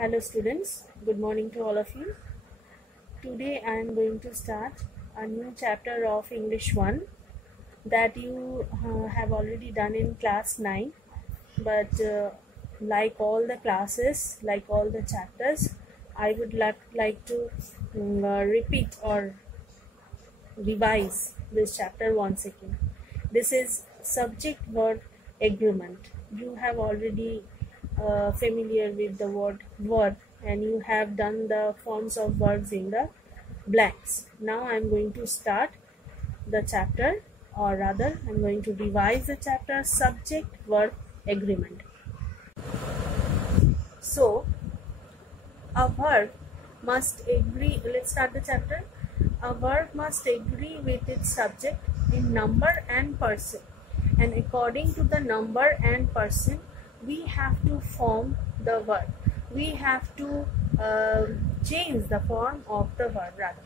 Hello students, good morning to all of you. Today I am going to start a new chapter of English 1 that you have already done in class 9, but like all the classes, like all the chapters, I would like to repeat or revise this chapter once again. This is subject verb agreement. You have already familiar with the word verb and you have done the forms of verbs in the blanks. Now I am going to start the chapter, or rather I am going to revise the chapter subject verb agreement. So a verb must agree, let's start the chapter. A verb must agree with its subject in number and person, and according to the number and person we have to form the verb. We have to change the form of the verb rather.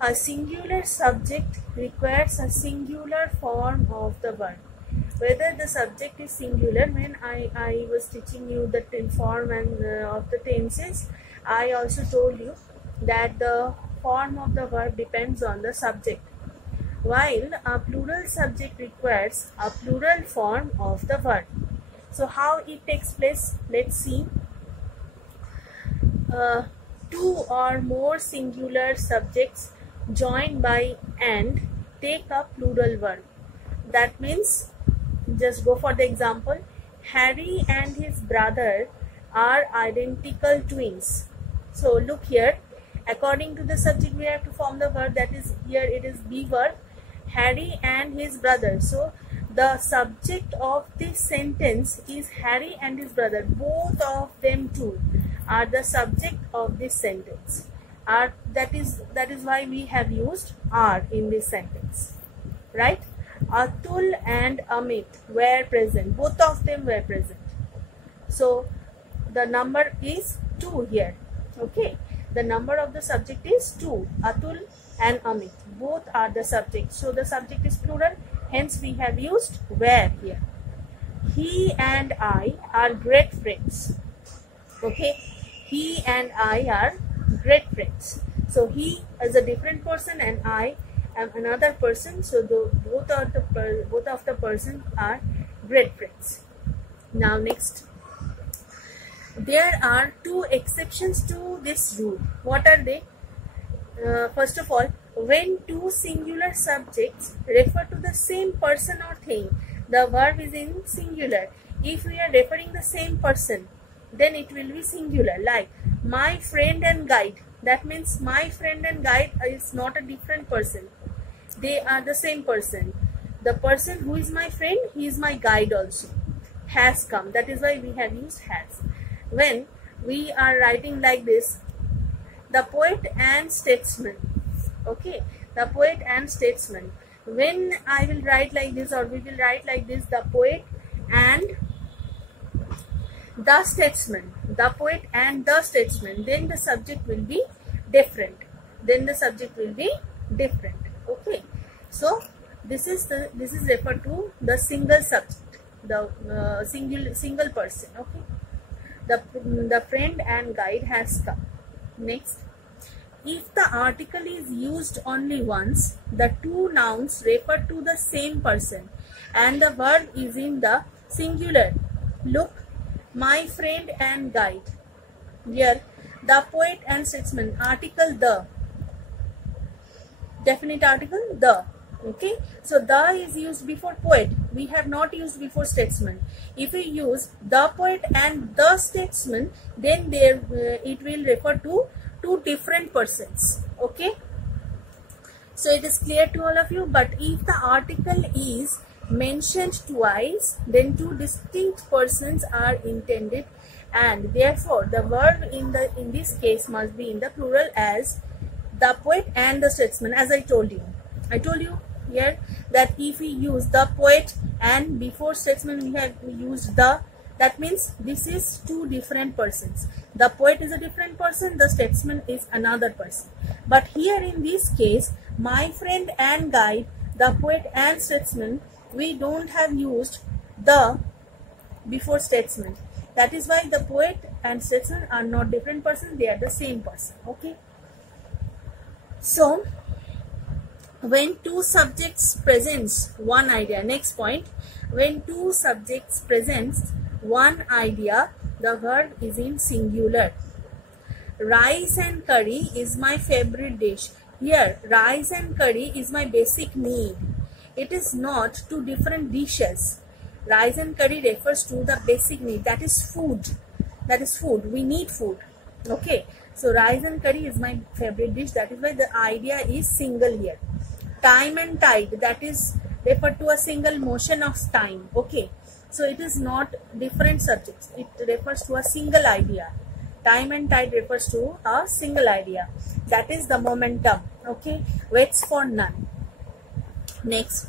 A singular subject requires a singular form of the verb. Whether the subject is singular, when I was teaching you the form and of the tenses, I also told you that the form of the verb depends on the subject, while a plural subject requires a plural form of the verb. So how it takes place, let's see. Two or more singular subjects joined by and take a plural verb. That means, just go for the example, Harry and his brother are identical twins. So look here, according to the subject we have to form the verb, that is here it is be verb, Harry and his brother. So the subject of this sentence is Harry and his brother. Both of them two are the subject of this sentence. That is why we have used are in this sentence, right? Atul and Amit were present. Both of them were present. So the number is 2 here. Okay. The number of the subject is 2. Atul and Amit. Both are the subject. So the subject is plural. Hence we have used were here. He and I are great friends. Okay. He and I are great friends. So he is a different person and I am another person. So both of the persons are great friends. Now next. There are 2 exceptions to this rule. What are they? First of all, when 2 singular subjects refer to the same person or thing, the verb is in singular. If we are referring the same person, then it will be singular, like my friend and guide. That means my friend and guide is not a different person. They are the same person. The person who is my friend, he is my guide also. Has come. That is why we have used has. When we are writing like this, the poet and statesman. Okay, the poet and statesman. When I will write like this, or we will write like this, the poet and the statesman. The poet and the statesman. Then the subject will be different. Okay. So this is referred to the single subject, the single person. Okay. The friend and guide has come. Next, if the article is used only once, the 2 nouns refer to the same person and the verb is in the singular. Look, my friend and guide. Here, the poet and statesman, article the, definite article the. Okay, so the is used before poet. We have not used before statesman. If we use the poet and the statesman, then there it will refer to 2 different persons. Okay, so it is clear to all of you. But if the article is mentioned twice, then 2 distinct persons are intended, and therefore the verb in this case must be in the plural as the poet and the statesman. As I told you here that if we use the poet and before statesman we have used the, that means this is 2 different persons. The poet is a different person, the statesman is another person. But here in this case, my friend and guide, the poet and statesman, we don't have used the before statesman. That is why the poet and statesman are not different persons, they are the same person. Okay. So when two subjects presents one idea, next point, when two subjects presents one idea, the verb is in singular. Rice and curry is my favorite dish. Here, rice and curry is my basic need. It is not two different dishes. Rice and curry refers to the basic need, that is food. That is food. We need food. Okay. So rice and curry is my favorite dish. That is why the idea is single here. Time and tide, that is referred to a single motion of time. Okay. So it is not different subjects. It refers to a single idea. Time and tide refers to a single idea. That is the momentum. Okay. Waits for none. Next.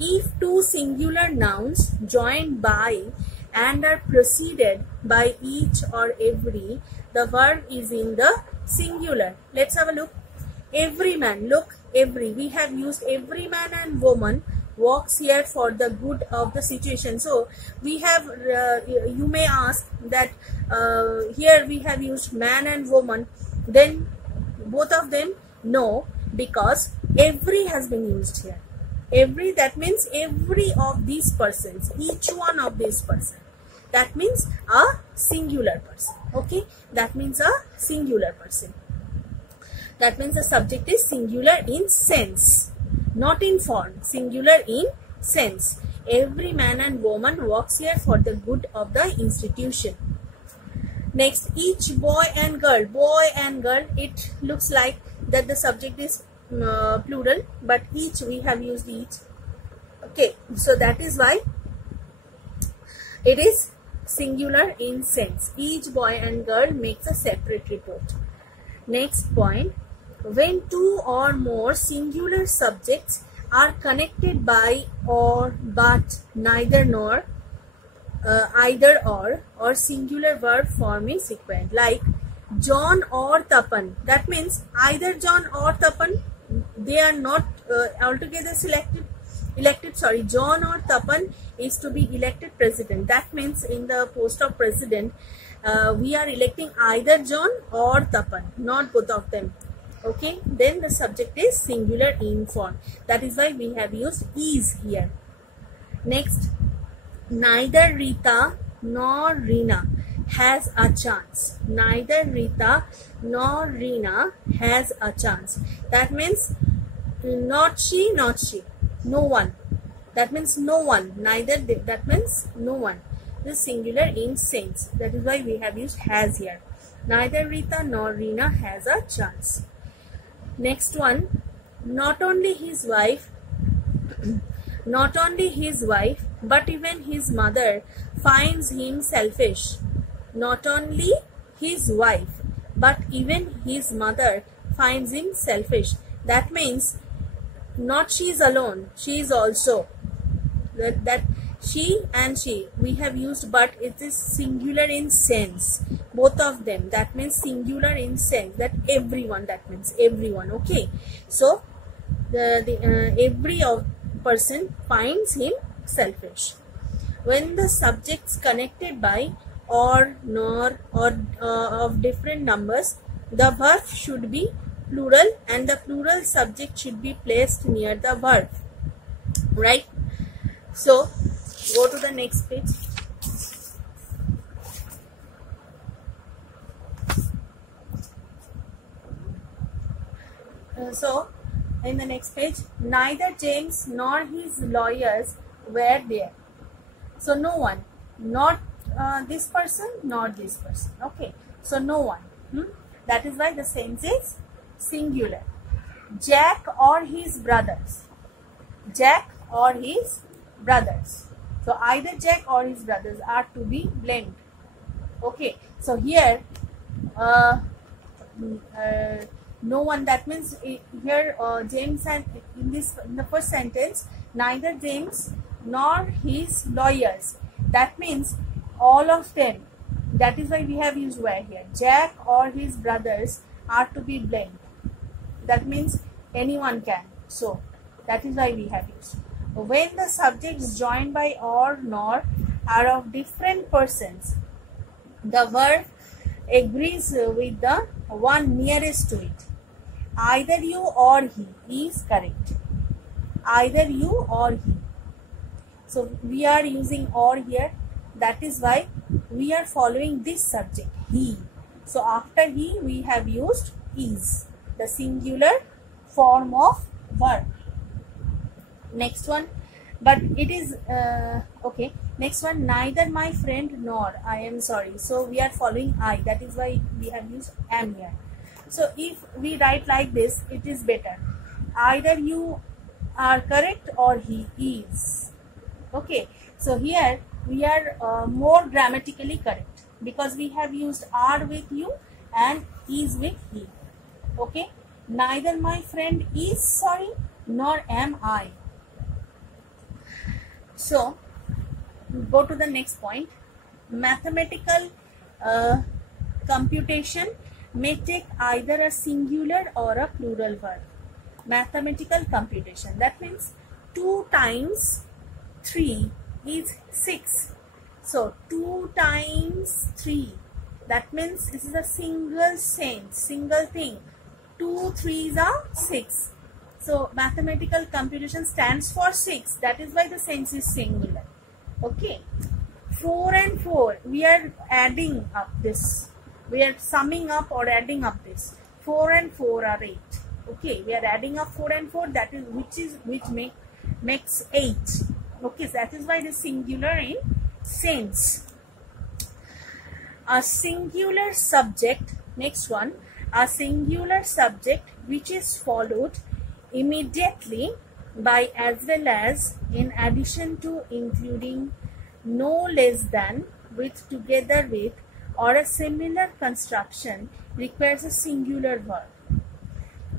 If two singular nouns joined by and are preceded by each or every, the verb is in the singular. Let's have a look. Every man, look, every. We have used every man and woman works here for the good of the situation. So we have, you may ask that here we have used man and woman. Then both of them, no, because every has been used here. Every, that means every of these persons, each one of these persons. That means a singular person. Okay, that means a singular person. That means the subject is singular in sense, not in form. Singular in sense. Every man and woman works here for the good of the institution. Next, each boy and girl. Boy and girl, it looks like that the subject is plural, but each, we have used each. Okay, so that is why it is singular in sense. Each boy and girl makes a separate report. Next point, when two or more singular subjects are connected by or but, neither nor, either or singular verb form is sequent. Like John or Tapan. That means either John or Tapan, they are not altogether elected. Sorry, John or Tapan is to be elected president. That means in the post of president, we are electing either John or Tapan, not both of them. Okay, then the subject is singular in form. That is why we have used is here. Next, neither Rita nor Rina has a chance. Neither Rita nor Rina has a chance. That means not she, no one. That means no one. Neither, that means no one. This singular in sense. That is why we have used has here. Neither Rita nor Rina has a chance. Next one, not only his wife, but even his mother finds him selfish. Not only his wife, but even his mother finds him selfish. That means not she is alone, she is also. That she and she, we have used, but it is singular in sense. Both of them, that means singular in sense. That everyone, that means everyone. Okay, so every person finds him selfish. When the subjects connected by or, nor, or of different numbers, the verb should be plural and the plural subject should be placed near the verb. Right? So, go to the next page. So, in the next page, neither James nor his lawyers were there. So, no one, not this person, nor this person. Okay, so no one. That is why the sense is singular. Jack or his brothers. Jack or his brothers. So, either Jack or his brothers are to be blamed. Okay, so here no one, that means here James and in the first sentence, neither James nor his lawyers. That means all of them. That is why we have used where here. Jack or his brothers are to be blamed. That means anyone can. So that is why we have used. When the subjects joined by or nor are of different persons, the verb agrees with the one nearest to it. Either you or he is correct. Either you or he. So we are using or here. That is why we are following this subject, he. So after he we have used is, the singular form of verb. Next one, but it is okay. Next one, neither my friend nor I am sorry. So we are following I. That is why we have used am here. So if we write like this, it is better. Either you are correct or he is. Okay. So here we are more grammatically correct because we have used are with you and is with he. Okay. Neither my friend is sorry nor am I. So go to the next point. Mathematical computation may take either a singular or a plural verb. Mathematical computation, that means 2 times 3 is 6. So 2 times 3, that means this is a single thing. 2 3s are 6. So mathematical computation stands for 6. That is why the sense is singular. Okay. 4 and 4, we are adding up this. We are summing up or adding up this. 4 and 4 are 8. Okay, we are adding up 4 and 4. That is which makes 8. Okay, so that is why it is singular in sense. A singular subject. Next one, a singular subject which is followed immediately by as well as, in addition to, including, no less than, with, together with, or a similar construction requires a singular verb.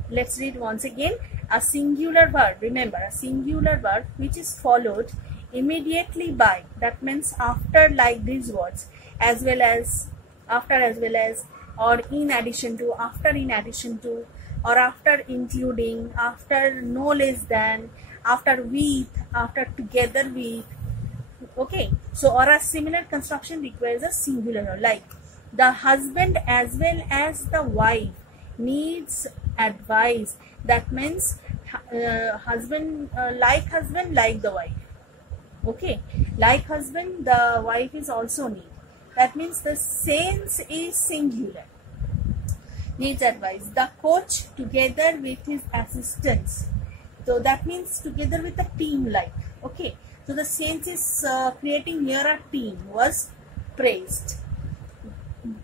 Let's read once again. A singular verb, remember, a singular verb which is followed immediately by, that means after, like these words, as well as, after as well as, or in addition to, after in addition to, or after including, after no less than, after with, after together with. Okay, so or a similar construction requires a singular, like the husband as well as the wife needs advice. That means husband like the wife. Okay, like husband, the wife is also need. That means the sense is singular. Needs advice. The coach together with his assistants. So that means together with a team like. Okay. So the sense is creating here a team was praised.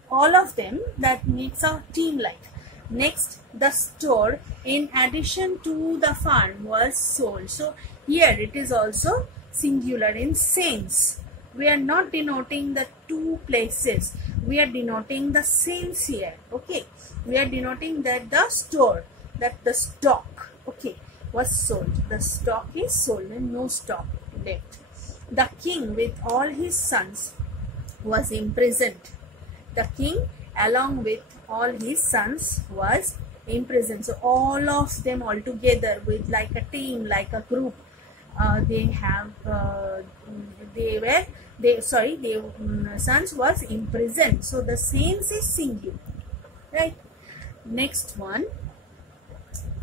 All of them, that makes a team like. Next, the store in addition to the farm was sold. So here it is also singular in sense. We are not denoting the two places. We are denoting the sense here. Okay. We are denoting that the store, that the stock, okay, was sold. The stock is sold and no stock left. The king with all his sons was imprisoned. The king along with all his sons was imprisoned. So all of them all together with like a team, like a group, sons was imprisoned. So the sense is singular, right? Next one,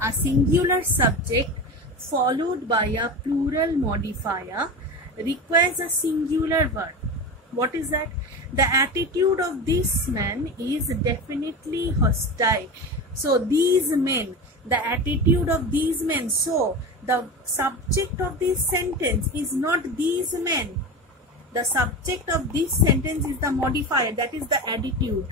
a singular subject followed by a plural modifier requires a singular verb. What is that? The attitude of this man is definitely hostile. So these men, the attitude of these men. So the subject of this sentence is not these men. The subject of this sentence is the modifier, that is the attitude.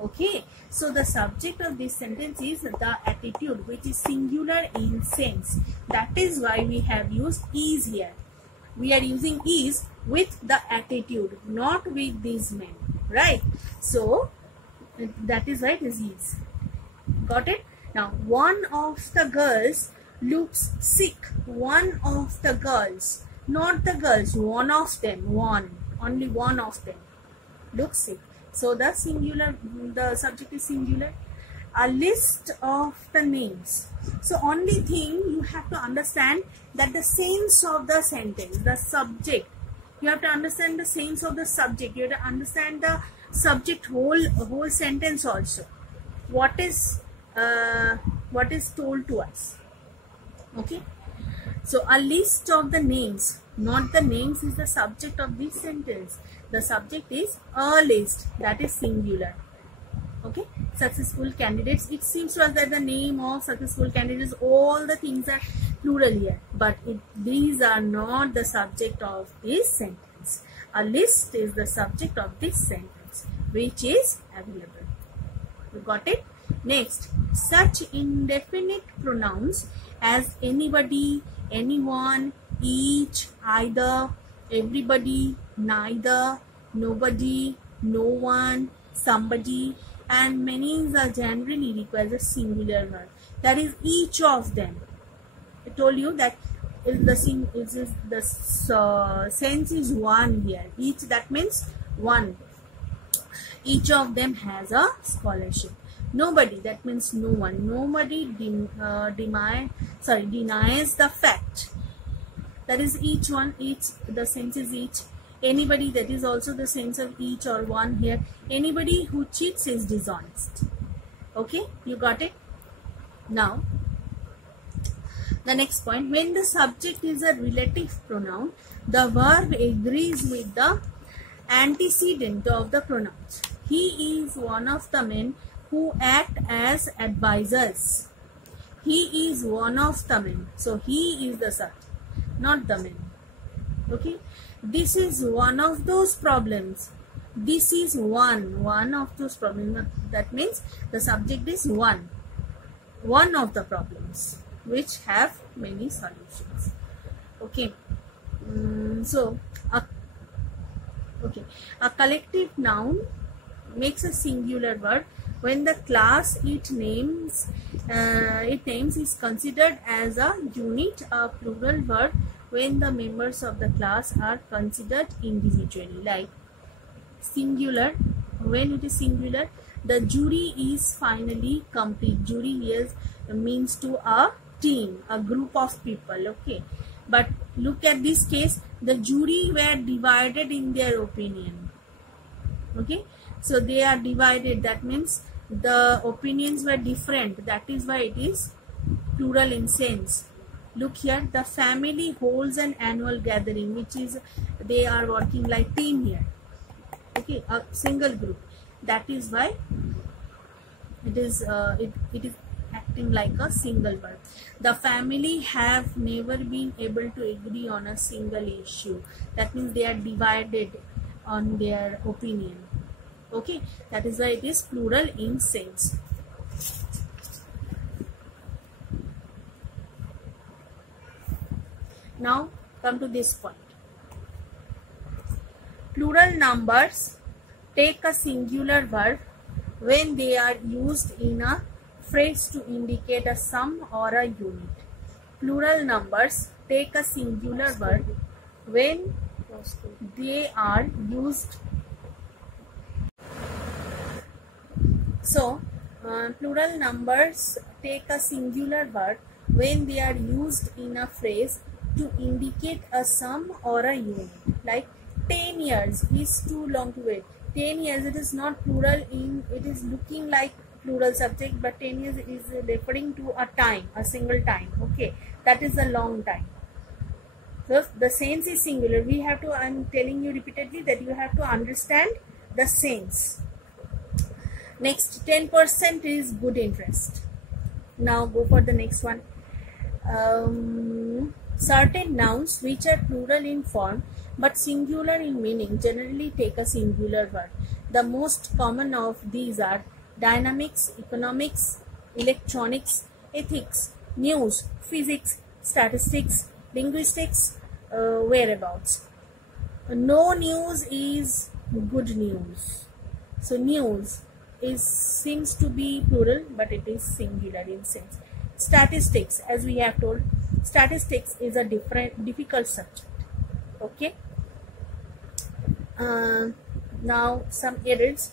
Okay, so the subject of this sentence is the attitude, which is singular in sense. That is why we have used is here. We are using is with the attitude, not with these men, right? So that is why it is. Got it? Now, one of the girls looks sick. One of the girls, not the girls, one of them, only one of them looks sick. So the singular, the subject is singular. A list of the names. So only thing you have to understand that the sense of the sentence, the subject. You have to understand the sense of the subject. You have to understand the subject whole sentence also. What is told to us? Okay, so a list of the names, not the names is the subject of this sentence. The subject is a list, that is singular. Okay, successful candidates, it seems to us that the name of successful candidates, all the things are plural here, but these are not the subject of this sentence. A list is the subject of this sentence, which is available. You got it? Next, such indefinite pronouns as anybody, anyone, each, either, everybody, neither, nobody, no one, somebody, and many are generally requires a singular verb. That is each of them. I told you that the sense is one here. Each, that means one. Each of them has a scholarship. Nobody, that means no one. Nobody denies the fact. That is each one. Each, the sense is each. Anybody, that is also the sense of each or one here. Anybody who cheats is dishonest. Okay, you got it? Now, the next point, when the subject is a relative pronoun, the verb agrees with the antecedent of the pronouns. He is one of the men who act as advisors. He is one of the men. So, he is the subject, not the men. Okay. This is one of those problems. This is one of those problems. That means the subject is one of the problems which have many solutions. Okay. A collective noun makes a singular verb when the class it names is considered as a unit. A plural verb when the members of the class are considered individually. Like singular, when it is singular, the jury is finally complete. Jury here means to a team, a group of people. Okay, but look at this case, the jury were divided in their opinion. Okay, so they are divided, that means the opinions were different. That is why it is plural in sense. Look here, the family holds an annual gathering, which is they are working like team here. Okay, a single group. That is why it is acting like a single verb. The family have never been able to agree on a single issue. That means they are divided on their opinion. Okay, that is why it is plural in sense. Now come to this point. Plural numbers take a singular verb when they are used in a phrase to indicate a sum or a unit. Plural numbers take a singular verb when they are used. So, plural numbers take a singular verb when they are used in a phrase to indicate a sum or a unit. Like 10 years is too long to wait. 10 years, it is not plural in, it is looking like plural subject, but 10 years is referring to a time, a single time. Okay, that is a long time. So the sense is singular. We have to, I am telling you repeatedly that you have to understand the sense. Next, 10% is good interest. Now go for the next one. Certain nouns which are plural in form but singular in meaning generally take a singular verb. The most common of these are dynamics, economics, electronics, ethics, news, physics, statistics, linguistics, whereabouts. No news is good news. So news seems to be plural, but it is singular in sense. Statistics, as we have told, statistics is a difficult subject. Okay. Now some errors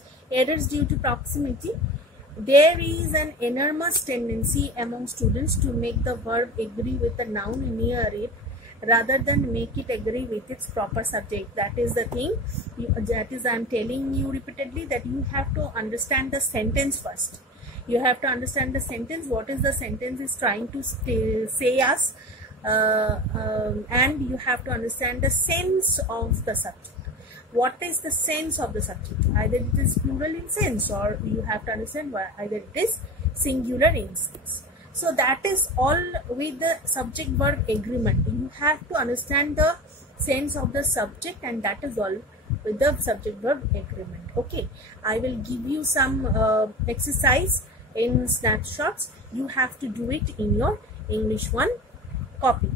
due to proximity. There is an enormous tendency among students to make the verb agree with the noun near it rather than make it agree with its proper subject. That is the thing. That is, I am telling you repeatedly that you have to understand the sentence first. You have to understand the sentence, what is the sentence is trying to say us, and you have to understand the sense of the subject. What is the sense of the subject? Either it is plural in sense, or you have to understand either it is singular in sense. So that is all with the subject verb agreement. You have to understand the sense of the subject, and that is all with the subject verb agreement. Okay, I will give you some exercise in snapshots. You have to do it in your English 1 copy.